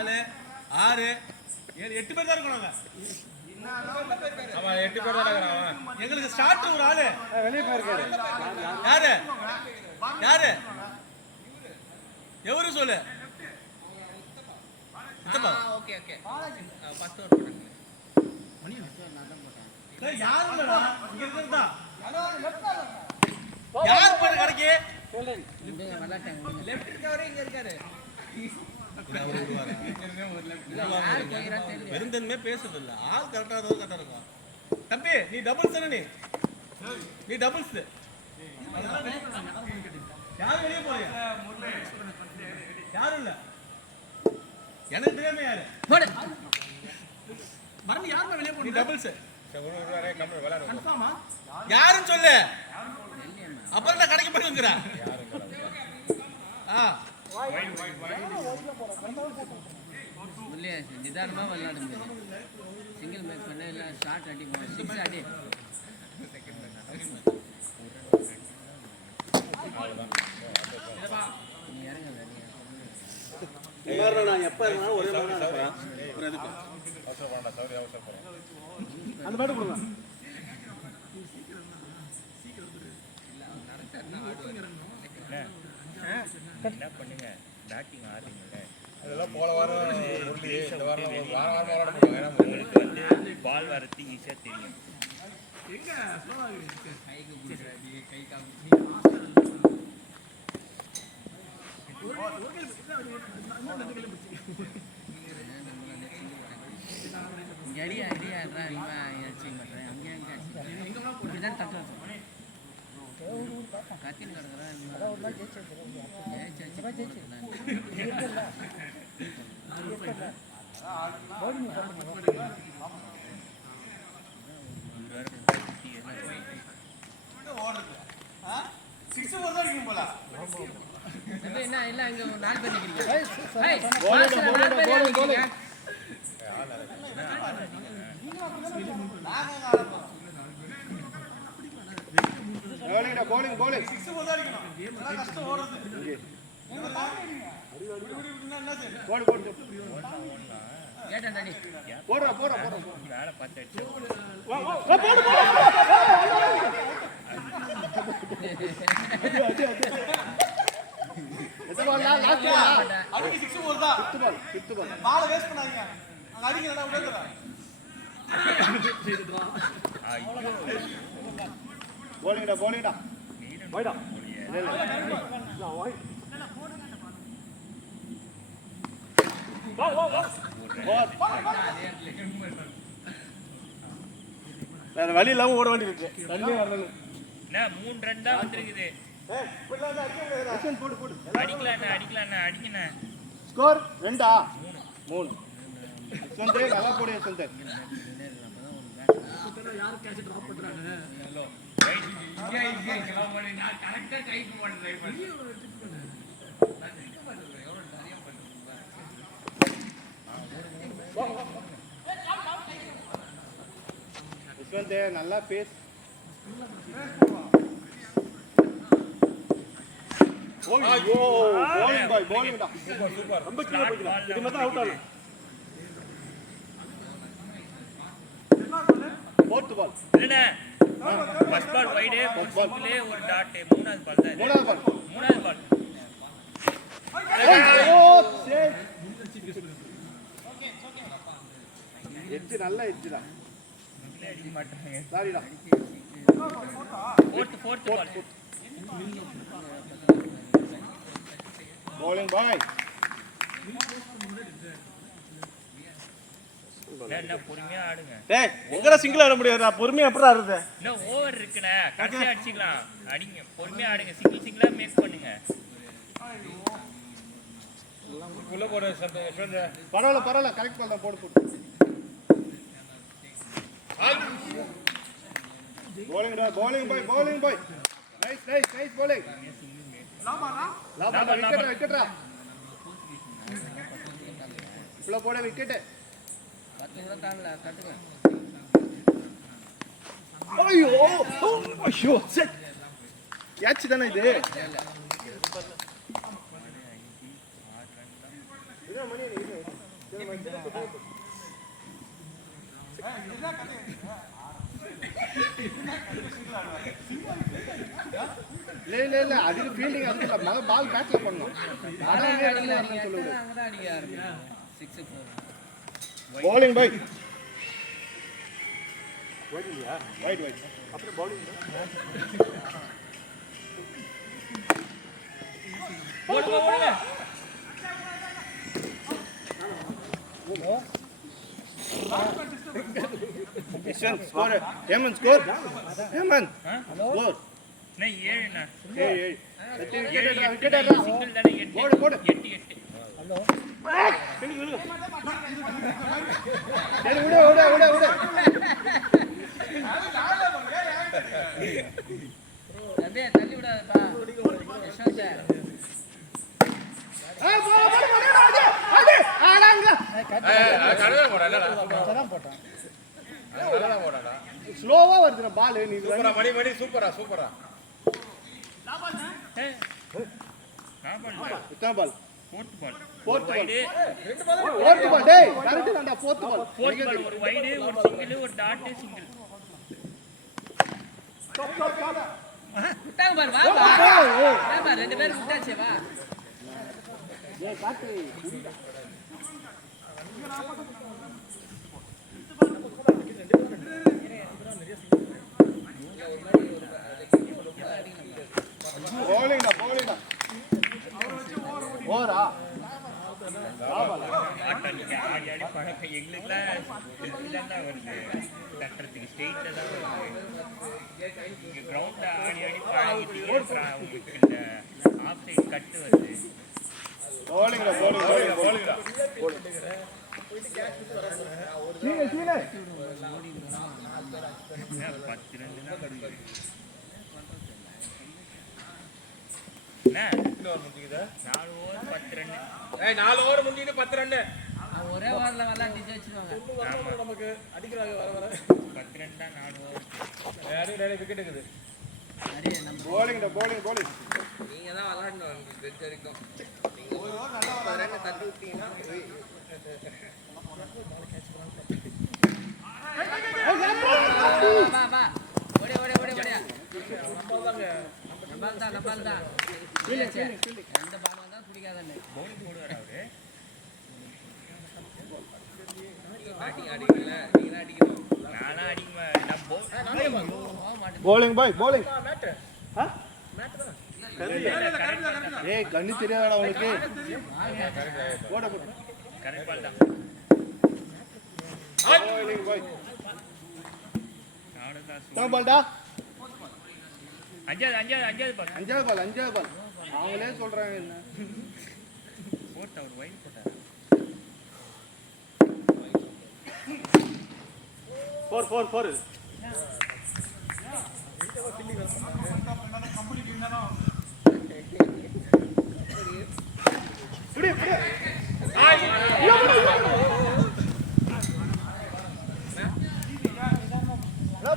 4 6 7 8 பேர் தான் இருக்கணும். ஆமா 8 பேர் தான் இருக்கறாங்க. எங்களுக்கு ஸ்டார்ட் ஒரு ஆளு வெளிய போயிருக்காரு. யாரு எவரு சொல்லு. ஓகே ஃபர்ஸ்ட் ஓவர் போடுங்க. மணி நான் தான் போட்டேன். யார் இல்லடா இங்க இருக்கறதா. யார் போற கடைக்கு சொல்லு. இந்த விளையாட்டாங்க. லெஃப்ட் கவரே இங்க இருக்காரு. வெறுந்தன்மே பேசுறது இல்ல. ஆள் கரெக்டா இருக்கும். தம்பி நீ டபுள்ஸ் தானே. நீ டபுள்ஸ். யார் வெளிய போறீங்க? யாரும் இல்ல. எனக்கு தெரியாம யாரு போடு. மறந்து யாருமே வெளிய போறீங்க. நீ டபுள்ஸ். ஒரு கம்பெனி விளையாடு. கன்ஃபார்மா? யாருன்னு சொல்லு. அப்புறம் நான் கடைக்கு போறேங்கறா. முல்லையா நிதானமா விளையாடுங்க. சிங்கிள் மேட்ச் பண்ண இல்ல ஷாட் அடி 6 அடி. நீ இறங்க நீ மாறற. நான் எப்ப இருந்தாலும் ஒரே மாதிரி இருப்பேன். ஒரு எதுக்கு அவசர பண்ணடா சௌரி அவசர போறேன். அந்த பேட் கொடுங்க. என்ன பண்ணுங்க பேட்டிங் ஆடுறீங்கல்ல அதெல்லாம் போன வாரம் முரளி இந்த வாரம் வாரம் விளையாட முடியும். ஏன்னா உங்களுக்கு வந்து பால் வரது ஈஸியா தெரியும். எங்க ஸ்லோவா இருக்கு கை காமி ஜடியா அடியாடா இவன் எச்சி பண்றேன். அங்க எங்க இப்படிதான் தட்டுறேன். கத்தின் கடக்குறேன். என்ன இல்ல இங்க 4 பேர் நிக்கிறீங்க. bowling 6 போதா அடிக்கணும். நல்லா கஷ்டம் ஓடுறது. நீங்க தாண்டிங்க. என்ன செய்ய? போடு கேட்டா டாடி. போடுறா வேலை பார்த்து அடிச்சு. போடு. அதுக்கு 6 போதா. 5th பால். பால் வேஸ்ட் பண்ணாதீங்க. அங்க அடிங்கடா உடைங்கடா. bowling போய்டா. வேற வழி இல்லாம ஓட வேண்டியிருக்கு. தண்ணி வரணும். என்ன 3 ரன் வந்திருக்குது. போடு. அடிக்கலாம் அடிங்கண்ணா. ஸ்கோர் 2 3. சொந்தே நல்லா போடு சொந்தே. யார் கேட்ச் டிராப் பண்றாங்க. ஹலோ. இங்க கிளம்ப பண்ணி நான் கரெக்ட்டா டைப் பண்ண ட்ரை பண்ணேன். சொந்தே நல்லா பேஸ். ஓய்யோ bowling டா. சூப்பர். ரொம்ப கீழ போயிடா. இது மட்டும் அவுட் ஆகல. 4th பால். இல்லனே. ஃபர்ஸ்ட் பால் வைட் சிங்கிளே ஒரு டாட். மூணாவது பால். ஓ சேவ். எட்ஜ் நல்ல எட்ஜ்டா. அடிக்க மாட்டாங்க. சாரிடா. 4th பால். bowling boy. என்ன பொறுமையா ஆடுங்க. டேய் எங்கடா சிங்கிள் ஆட முடியாதுடா. பொறுமையா எப்பறா ஆடுறது. இன்ன ஓவர் இருக்குனே. கடைசி அடிச்சிக்கலாம். அடிங்க. பொறுமையா ஆடுங்க. சிங்கிளா மேக் பண்ணுங்க. உள்ள போற சண்டை. பரவாயில்ல கரெக்ட் பண்ணல போடு. bowling boy. Nice bowling. லாபா விக்கெட்ரா. உள்ள போட விக்கெட். 10 கூட தாண்டல கட்டுங்க. ஐயோ செட். கேட்ச் தானே இது. இது மணி இல்ல அதுக்கு ஃபீல்டிங் அது இல்ல மொத பால் பேட்ல பண்ணனும் அதான் இடத்துல வரணும்னு சொல்லுது அங்கதான் அடிக்க 6 bowling பை வைட் அப்புறம் bowling போடு Ishan score Hemant score Hemant score नहीं 7 ना 7 विकेट है सिंगल दाने 8 बोल 8 हेलो चल उड़े அபே தள்ளி விடாதப்பா யஷ்வந்த் அடே ஆடாங்க கடல போடா சலாம் போட்டான் கடல போடாடா ஸ்லோவா வருதுடா பால் நீ சூப்பரா மணி சூப்பரா எத்தனை பால் fourth ball டேய் கரெக்ட் தான்டா fourth ball ஒரு வைடு ஒரு சிங்கிள் ஒரு டாட் சிங்கிள் விட்டாங்க பாரு வா ரெண்டு பேரும் விட்டாச்சே வா ஏய் காட்டு bowling da ஓரா ஆடி பழக்க எங்களுக்குலாம் இதுதான் வருது தட்டுறதுக்கு ஸ்டேட்ல தான் வருது இங்க கிரவுண்ட்ல ஆடி பழகிட்டு உங்களுக்கு இந்த ஆஃப் சைட் கட்டு வருது bowling da சீனே 10 ரன் தான் வருது என்ன இன்னொரு முடிக்குதா 4 ஓவர் 10 ரன் 4 ஓவர் முடிஞ்சிட்டு 10 ரன் ஒரே ஓவர்ல விளையாடி ஜெயிச்சிடுவாங்க நமக்கு அடிக்கிறாங்க வர 10 ரன் தான் 4 ஓவர் யாரு விக்கெட் இருக்குது bowling நீங்க தான் விளையாடணும் வெற்றி வரைக்கும் நீங்க ஒரு ஓவர் நல்லா ரன் தட்டி விட்டீங்கன்னா வா ஓடி நம்பால் தான் எந்த பால் வந்தா பிடிக்காதன்னு பவுலிங் போடுவார் அவரு பேட்டிங் அடிக்கல நீங்க தான் அடிக்கணும் நானா அடிக்க மாட்டேன் bowling ஏய் கண்ணு தெரியாதடா உனக்கு போட கரெக்ட் பால் தான் bowling boy அவ்வளவுதான் பால்டா அஞ்சாவது பால் அஞ்சாவது பால் அவங்களே சொல்றாங்க என்ன போட்டா ஒரு வைட் போட்டாரு 4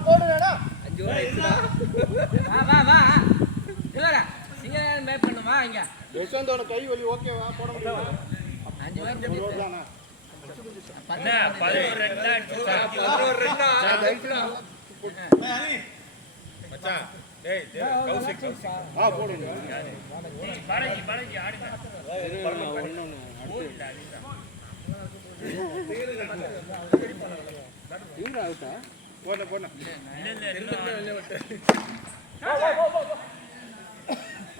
போடுடா 5 ஓவர் வா இல்லடா நீங்க மேப் பண்ணுமா இங்க யஷ்வந்தோட கை வலி ஓகேவா போட முடியுமா 5 ஓவர் போடுறானா 11 ரன் தான் 11 ரன் தான் மச்சான் டேய் கௌசிக் போடுங்க பாலாஜி ஆடுங்க போடல இவங்க அவுட்டா போடல இல்ல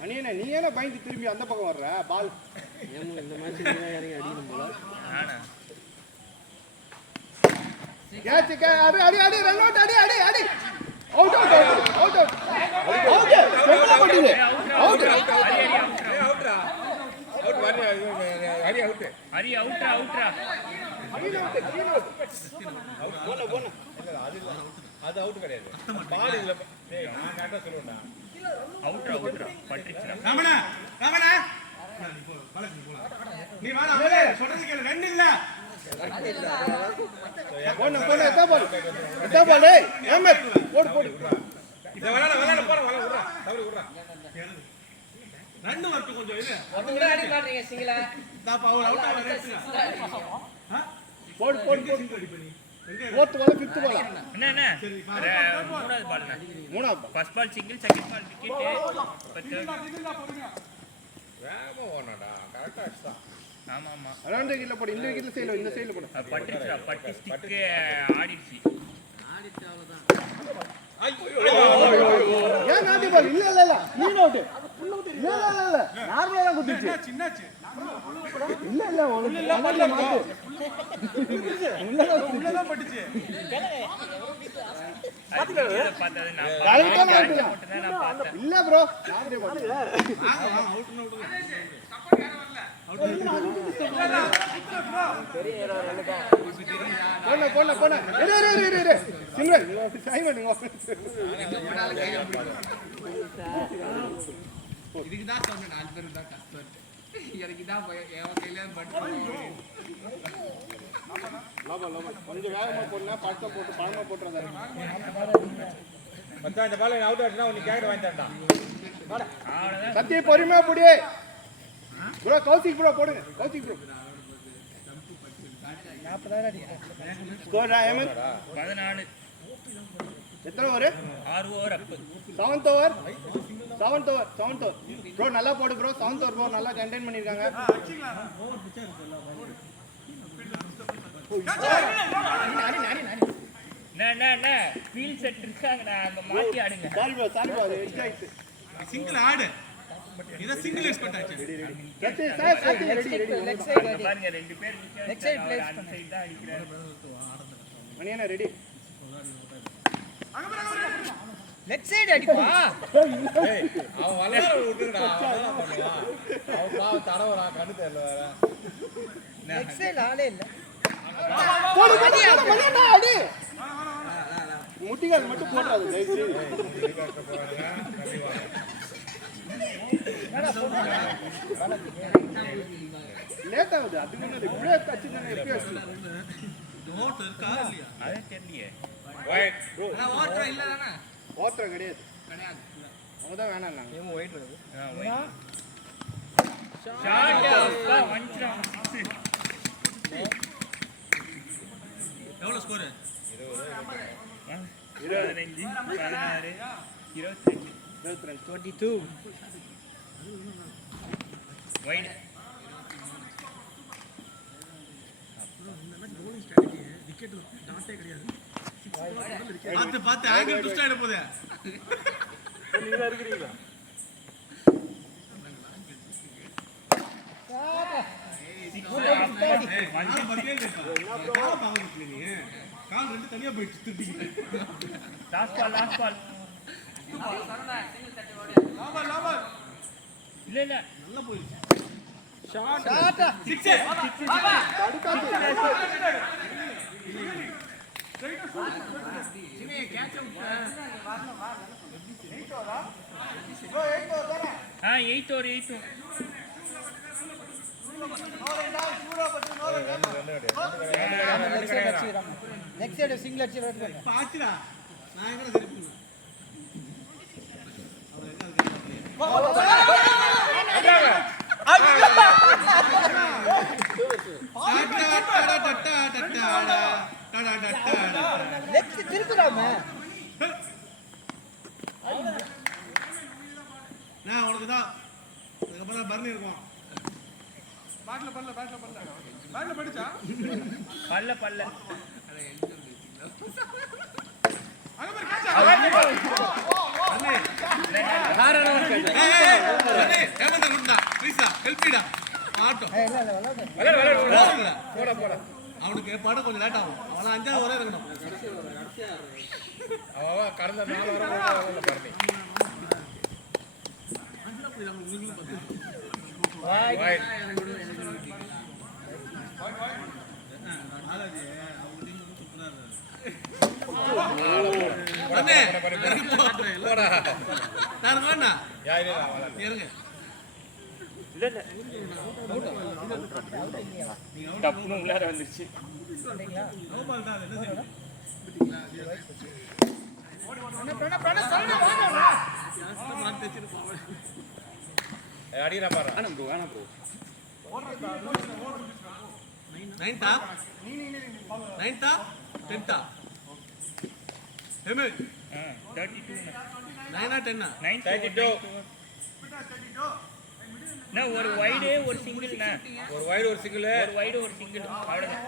அனியனே நீ ஏன பயந்து திரும்பி அந்த பக்கம் வர்ற பால் இந்த மேட்ச் நீ இறங்கி அடிக்கணும் போல ஆனா கேட்ச் அடி ரன் அவுட் அடி அவுட் எவ்வளவு போட்டீங்க அவுட் ஹரி அவுட்ரா அது அவுட் கிடையாது பால் இல்ல டேய் நான் கரெக்ட்டா சொல்றேன்டா அவுட்ரா பட்ரிக்ஸ் ராமனா நீ வாடா சொல்றது கேளு ரன் இல்ல போடு எத்தா பால் ஏய் எம்எஸ் போடு இத விளையாட போற விடுறா தவறு விடுறா ரன் வரட்டு கொஞ்சம் இது ஒண்ணு கூட அடி மாட்டீங்க சிங்கிளா தாப்பா அவர் அவுட் ஆகல போடு போடு போடு அடி பண்ணி ஃபோர்த் பால் ஃபிஃப்த் பால் என்ன மூணாவது பால் மூணாவது first ball single second ball wicket வேகமா ஓடனடா கரெக்ட்டா அடிச்சா ஆமா ஆமா அரௌண்ட் விக்கெட்ல போடு இந்த விக்கெட்ல சைடுல இந்த சைடுல போடு பட்டுச்சுடா பட்டு ஸ்டிக் ஆடிடுச்சு ஏன் நாட்டி பால் இல்ல இல்ல இல்ல நீ அவுட் இல்ல இல்ல இல்ல நார்மலா தான் குத்திச்சு சின்னாச்சு இல்ல இல்ல உனக்கு இல்ல மாத்து உள்ளதான் பட்டுச்சு பார்த்தது நான் கரெக்ட்டா நாட்டி நான் பார்த்தேன் இல்ல ப்ரோ நாட்டி பால் வாங்க அவுட் போன போன போன இரு சிம்ரன் சைமன் இதுக்கு தான் சொன்னேன் 4 பேர் தான் கஷ்டம் எனக்கு தான் எவன் கையில பட்டு கொஞ்சம் வேகமா போடலாம் பட்டம் போட்டு பழமா போட்டுறதா மச்சான் இந்த பால் அவுட் ஆச்சுனா நீ கேக்கற வாங்கி தரடா அவ்வளவுதான் சத்திய பொறுமையா புடி ப்ரோ கௌசிக் ப்ரோ போடுங்க கௌசிக் ப்ரோ 40000 அடிங்க ஸ்கோர் ராயமன் 14 எத்தனை ஓவர் 6 ஓவர் அப் 7th ஓவர் ப்ரோ நல்லா போடு ப்ரோ 7th ஓவர் ப்ரோ நல்லா கண்டெயின் பண்ணிருக்காங்க என்ன ஃபீல் செட் இருக்காங்க அங்க மாத்தி ஆடுங்க சாரி ப்ரோ அது எட்ஜ் ஆயிடுச்சு சிங்கிள் ஆடு இத சிங்கிள் எக்ஸ்பெக்ட் ஆச்சு சத்தி ரெடி அங்க பாருங்க ரெண்டு பேர் நெக்ஸ்ட் சைடு பிளேஸ் பண்ண சைடு தான் அடிக்கிறாரு மணியனா ரெடி லெஃப்ட் சைடு அடிப்பா ஏய் அவன் வளையல விட்டுடா அவன் பண்ணுவான் அவன் பாவ தடவறா கண்ணு தெரியல வேற லெஃப்ட் சைடு ஆளே இல்ல போடு மணியனா அடி முட்டிகால் மட்டும் போடாது கைஸ் லேட் ஆகுது அது முன்னாடி இப்படியே தச்சுதானே எப்படியே ஓட் இருக்கா இல்லையா அதே தெரியலையே ஒயிட் ஆனா ஓட்டர் இல்ல தானே ஓட்டர் கிடையாது கிடையாது அவங்க தான் வேணாம்னாங்க ஷாட் அப்பா வஞ்சிரம் எவ்வளவு ஸ்கோர் 15 16 22 வைட் பார்த்து ஆங்கிள் ட்விஸ்ட் ஆயிட போதே நீங்க இருக்கீங்களா கால் ரெண்டு தனியா போயிட்டு திருப்பிக்கிட்டு லாஸ்ட் பால் இல்ல நல்லா போயிடுச்சு eight over next side single அடிச்சு பாச்சுடா நான் எங்க சரி லெஃப்ட் திருப்புறாம நான் உனக்கு தான் அதுக்கப்புறம் தான் பர்னி இருக்கும் பேட்ல படிச்சா பல்ல அவனுக்கு படம் கொஞ்சம் லேட் ஆகும் அவன் 5வது ஒரே இருக்கணும் அவன் கடந்த 4 வாரம் பர்னி டப்புனு உள்ளார வந்துருச்சு அடிக்கிறா பாரு. வேணாம் ப்ரோ வேணாம் bro. 9th 9th 10th Emil 32 9 10 32. ஒரு வைடு ஒரு சிங்கிள்ண்ணா, ஒரு வைடு ஒரு சிங்கிள். ஒரு வைடு ஒரு சிங்கிள் அவ்வளோதான்.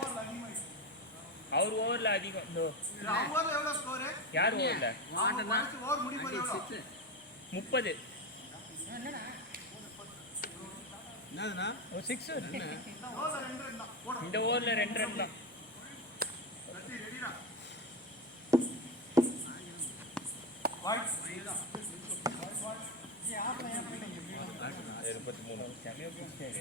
அவர் ஓவரில் அதிகம். இந்த யார் ஓவரில் 30 என்னதுண்ணா? ஒரு 6 இந்த ஓவரில் 2 ரன் தான். செமையா பிடிச்சாரு.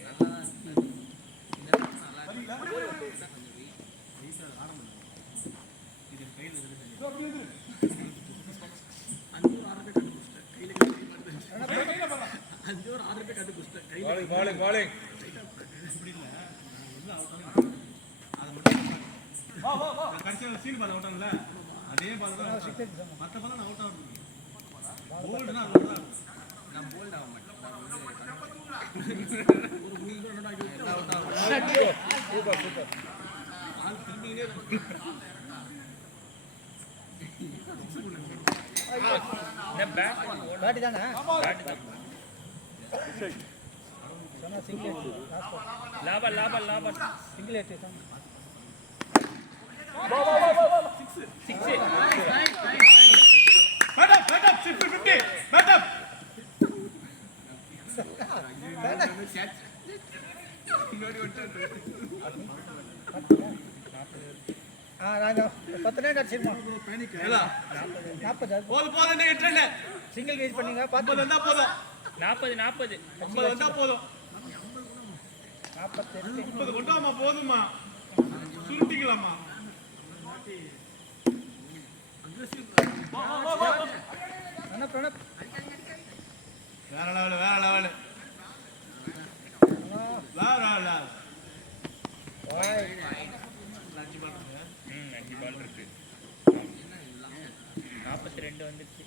bowling bowling. கடைசியில் சீல் பால் அவுட் ஆகல, அதே பால் தான் மற்ற பால் நான் அவுட் ஆகும். போல்டுனா அது தான் நான் போல்ட் ஆக மாட்டேன். ஒரு மூணு ரன் ஆகி அவுட் ஆகும். Super super. பால் திரும்பினே என்ன பேட் தானே? பேட் தான். லாபம் லாபம் லாபம். சிங்கிள் ஏற்றி 6 Bat up 50 bat up. போதும் நீங்க ட்ரெண்ட் சிங்கிள் கேஜ் பண்ணீங்க. 50 வந்தா போதும். 40 40 50 வந்தா போதும். 30 கொண்டாமா போதுமா, சுருட்டிக்கலாமா. வேற லெவல் வேற லெவல் வேற லெவல். 5 பால் இருக்கு. 42 வந்துருச்சு.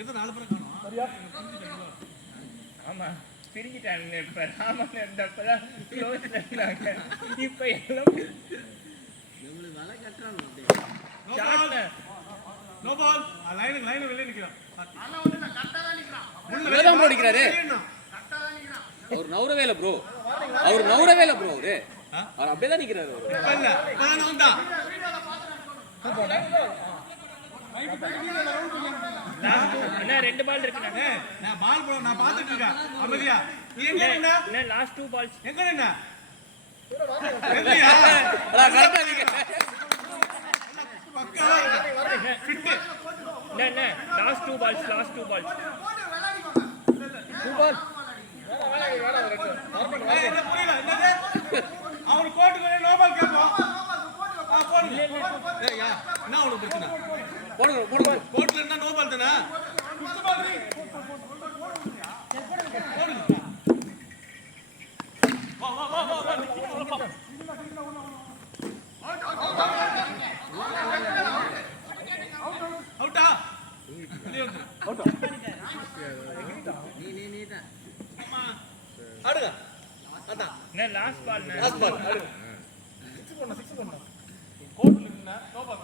எது 4 பேர் காணோம். ஆமா பிரிஞ்சிட்டாங்க. இப்ப ராமன் இருந்தப்பதான் க்ளோஸ்ல இருந்தாங்க. இப்ப எல்லாம் நோ பால். லைன் வெளிய நிக்கிறான். உள்ளதான் ப்ரோ அடிக்கிறாரு. அவர் நவுரவே இல்ல ப்ரோ. அவர் நவுரவே இல்ல ப்ரோ. அவர் அப்படியே தான் நிக்கிறாரு. இல்ல நான் வந்தா என்ன 2 பால் இருக்குண்ணா. நான் பால் போட நான் பாத்துட்டு இருக்கேன். அமைதியா நீ எங்க நின்ன? இல்ல லாஸ்ட் 2 பால்ஸ். எங்க நின்ன? எங்கயா? அட கரெக்ட்டா நீங்க. பக்கா ஃபிட். என்ன லாஸ்ட் 2 பால்ஸ். 2 பால். என்ன புரியல என்னது? அவர் கோட்டுக்கு நோ பால் கேட்கும். போடு. ஏய்யா என்ன உனக்கு பிரச்சனை? போடுங்க போடுங்க. கோட்ல என்ன நோ பால் தானே? குத்து பால் நீ. அவுட்டா? அவுட்டா. நீ தான். ஆடுங்க. அதான். என்ன லாஸ்ட் பால். லாஸ்ட் பால் ஆடுங்க. 6 பண்ணு. கோட்ல என்ன நோ பால்.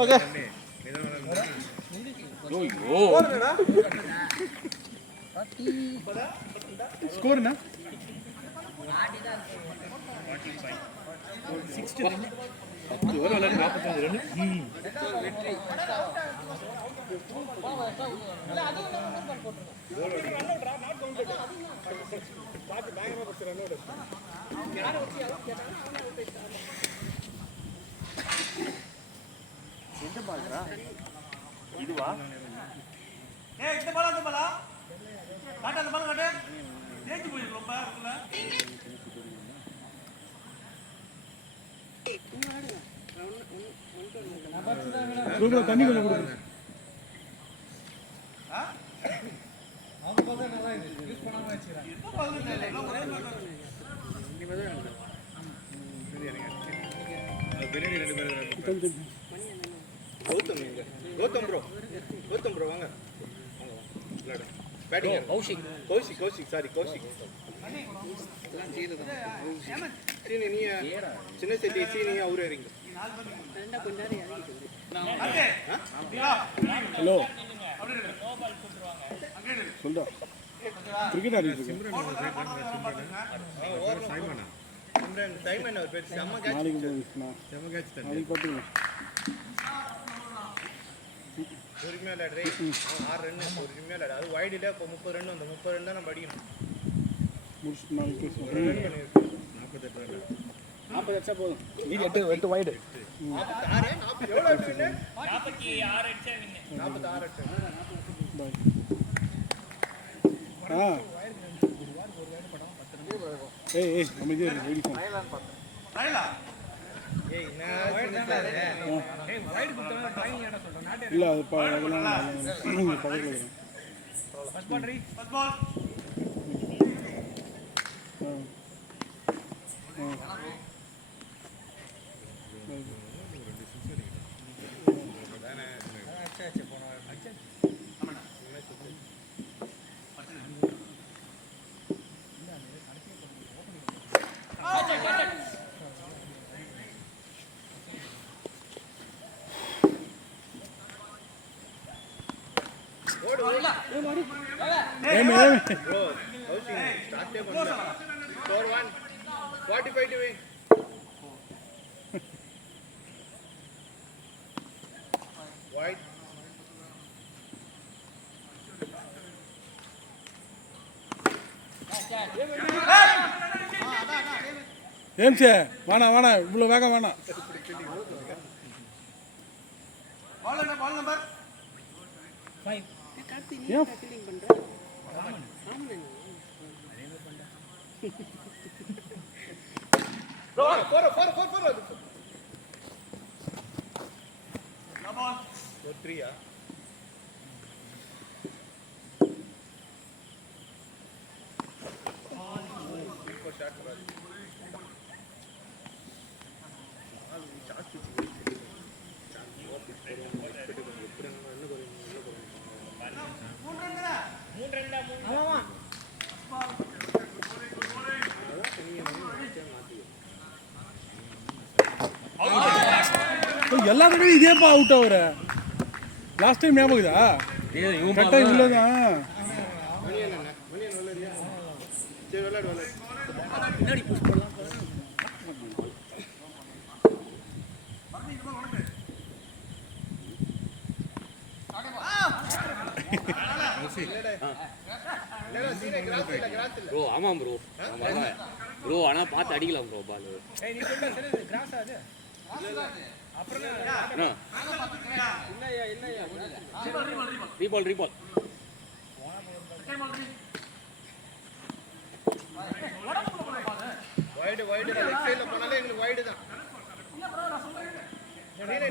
ஓகே. ஐயோ. ஸ்கோர் என்ன? 45. 10 ஓவர் விளையாடி 45 ரன். வெற்றி. இதுவா ஏய் இந்த பால் அந்த பாலா காட்ட அந்த பால் காட்ட தேஞ்சு போயிருக்கு ரொம்ப இருக்குல்ல தண்ணி கொஞ்சம் கொடுங்க. அவங்க பால் நல்லா இருக்கு யூஸ் பண்ணாம வச்சிராங்க என்ன பால் தெரியல எல்லாம் ஒரே மாதிரி தான் பின்னாடி 2 பேர் கௌதம் ப்ரோ வாங்க பேட்டிங் கௌஷிக் சாரி கௌஷிக் சீனி நீ சின்ன செட்டி சீனி அவரு இறங்கி ஹலோ சொல்டா கிரிக்கெட் ஆடிட்டு இருக்கேன் சைமன் அவர் பேர் செம்ம கேட்ச் நாளைக்கு பாத்துங்க பொறுமையா விளையாடுறே 6 ரன் பொறுமையா விளையாடு அது வைட் இல்ல இப்போ 30 ரன் வந்து 30 ரன் தான் நம்ம அடிக்கணும் முடிச்சு நாளைக்கு 48 அடிச்சா போதும் மீதி 8 வைட் 46 எவ்வளவு அடிச்சீங்க 46 அடிச்சா வின் 46 அடிச்சா ஏய் அமைதி இரு வெயிட் ரைலா ஏய் நான் ஏய் வைட் குடுத்தா ட்ரைனிங் ஏடா சொல்றேன் நாட்டே இல்ல அது பக்கத்துல இருக்கு ஃபர்ஸ்ட் பால் ரீ first ball bro howsing start டே பண்ணல score 1 45 to win wide ஏம்சே வாணா இவ்வளவு வேகம் வேணாம் பால் நம்பர் 5 கார்த்தி நீ ஃபீலிங் பண்ற four பால் 3 ஆ எல்லா தடவையும் இதேப்பா அவுட் ஆகுற லாஸ்ட் டைம் ஞாபகம் இதா கரெக்டா இவ்வளவுதான் பின்னாடி புஷ் பண்ணலாம் ப்ரோ ஆமாம் ப்ரோ ப்ரோ ஆனால் பார்த்து அடிக்கலாம் ப்ரோ பால் ரீபால் வைடு லெஃப்ட் சைடுல போனாலே எங்களுக்கு வைடு தான்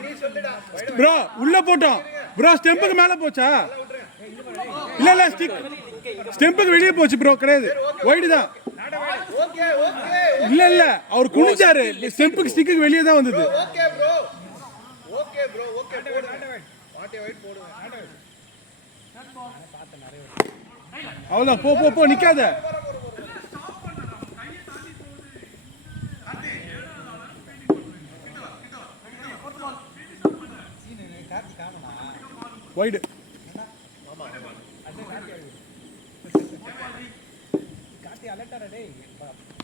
நீ சொல்லுடா ப்ரோ உள்ள போட்டோம் ப்ரோ ஸ்டெம்புக்கு மேல போச்சா இல்ல ஸ்டெம்புக்கு வெளியே போச்சு ப்ரோ கிடையாது வைடு தான் ஓகே இல்ல அவர் குனிஞ்சாரு ஸ்டெம்புக்கு ஸ்டிக்கு வெளியே தான் வந்தது ஓகே ப்ரோ போடு பாட்டி வைட் போடுவேன் அவ்வளவுதான் போ நிக்காத வைடு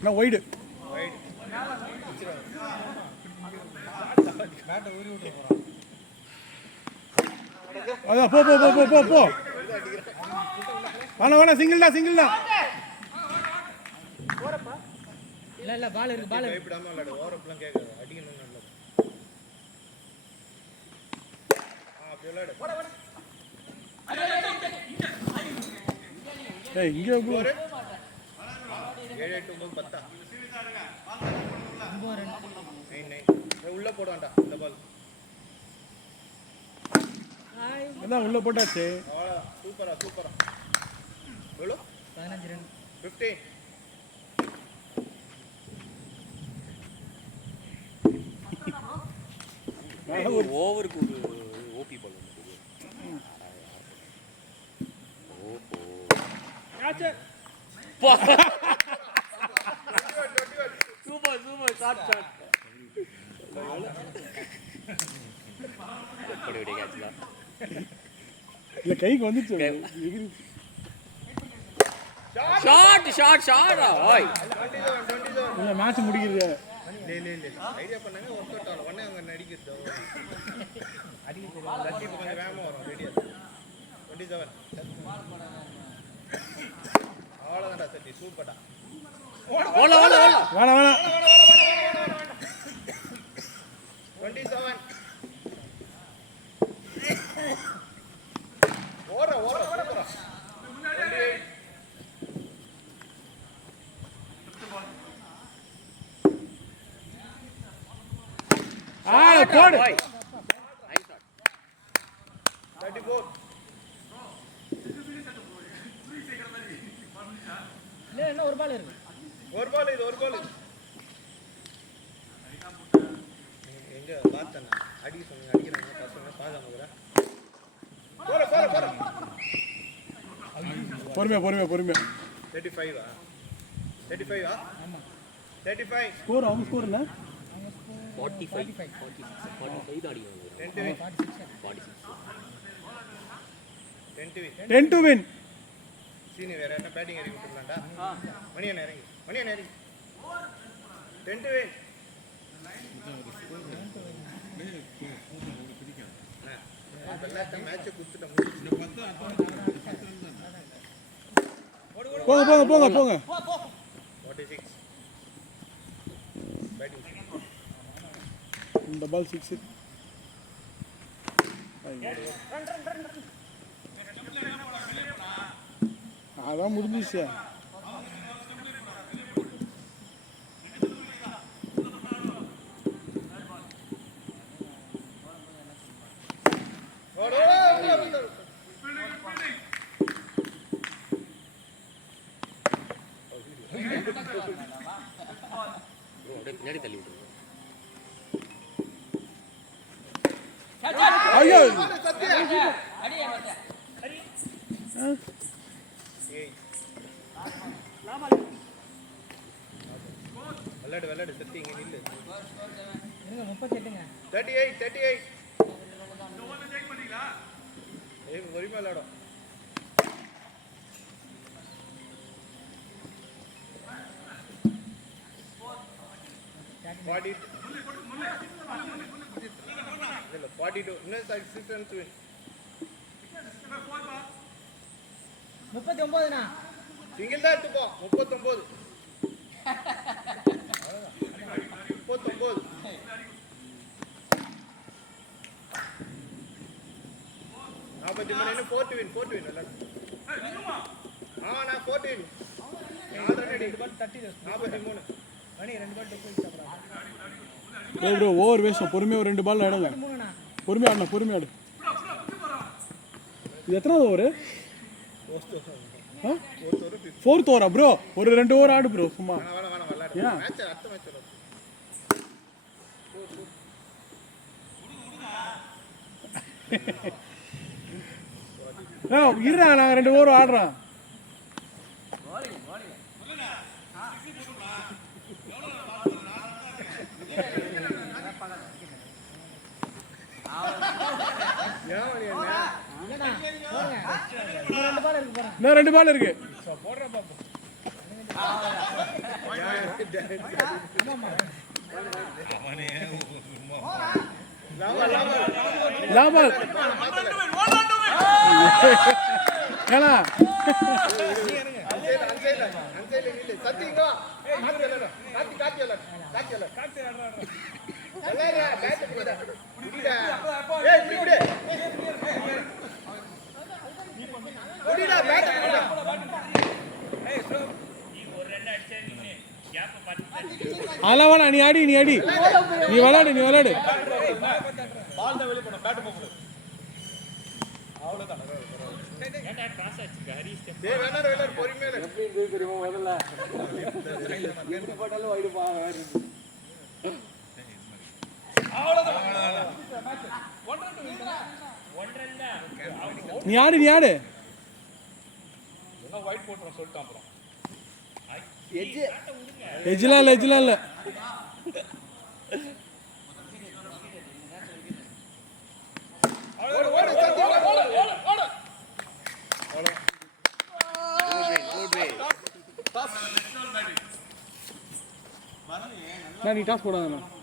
நான் வைடு அதான் போ போ போ போ போ போ வேணா சிங்கிள் தான் இல்ல பால் இருக்கு பயப்படாம விளையாடு ஓவரப்லாம் கேட்காது அடிக்கணும் நல்லது அப்படி விளையாடு ஏய் இங்கே போ 7 8 9 10 9 உள்ள போடாண்டா இந்த பால் அதான் உள்ள போட்டாச்சு சூப்பரா எவ்வளோ 15 ரன் 15 ஓவருக்கு ஒரு ஓபி பால் சூப்பர் ஷாட் எப்படி விட கேட்ச்லாம் இல்ல கைக்கு வந்துச்சு ஷாட் ஓய் இல்ல மேட்ச் முடிக்குது இல்ல ஐடியா பண்ணாங்க ஒர்க் அவுட் ஆகல உடனே அவங்க நடிக்கிறது லட்சி கொஞ்சம் வேகமா வரும் ரெடியா 27 அவ்வளோதான்டா சத்தி சூப்பர்டா ஓல வேணாம் 27 ஓடுற சூப்பரா 28 போடு 34 இல்ல என்ன ஒரு பால் இருக்கு ஒரு பால் எங்க பார்த்தேன் அடிக்க சொன்னீங்க அடிக்கிறாங்க பசங்க பாக்காம பொறுமையா 35 ஆமா 35 ஸ்கோர் அவங்க ஸ்கோர் என்ன 45 தான் அடிக்கணும் 10 to win சீனி வேற என்ன பேட்டிங் இறங்கி விட்டுலாம்டா மணியன் இறங்கி 10 to win மேட்சை குடுத்துட்டோம் போங்க 46 பேட்டிங் இந்த பால் 6 அதான் முடிஞ்சிச்சு பின்னாடி தள்ளி விட்டுருங்க ஐயோ விளையாடு சத்தி இங்க நில்லு 38ங்க 38 ஏய் வரிமா விளையாடும் பாடி 42 இன்னும் 6 runs win 39ண்ணா சிங்கிள் தான் எடுத்துப்போ 39 43 4 win விளையாடு நான் 14 ஆல்ரெடி 43 மணி 2 பால் டெக் வச்சு சாப்பிடுறாங்க ப்ரோ ஓவர் வேஸ்ட் பொறுமையா ஒரு 2 பால் ஆடுங்க 3ண்ணா பொறுமையா ஆடு இது எத்தனாவது ஓவர் ஃபோர்த் ஓவரா ப்ரோ ஒரு 2 ஓவர் ஆடு ப்ரோ சும்மா வேணாம் விளையாடு மேட்ச் அடுத்த மேட்ச் வரும் இருடா நான் 2 ஓவர் ஆடுறேன் இன்னும் 2 பால் இருக்கு பாருங்க இன்னும் 2 பால் இருக்கு போடுற பாப்போம் அவனே லாபால் ஏனா அளவாடா நீ அடி நீ விளையாடு பால் தான் வெளிய போணும் பேட் போகுது அவ்வளவுதான் ஏன்டா கிராஸ் ஆச்சு ஹரிஸ் டேய் வேணா பொறுமையா இரு. எப்படி இருக்கு தெரியுமா முதல்ல எந்த போட்டாலும் வைடு பா நீ ஆடு என்ன ஒயிட் போட்டுறோம் சொல்லிட்டான் அப்புறம் எஜ்ஜிலாம் இல்ல நீ டாஸ் போடாத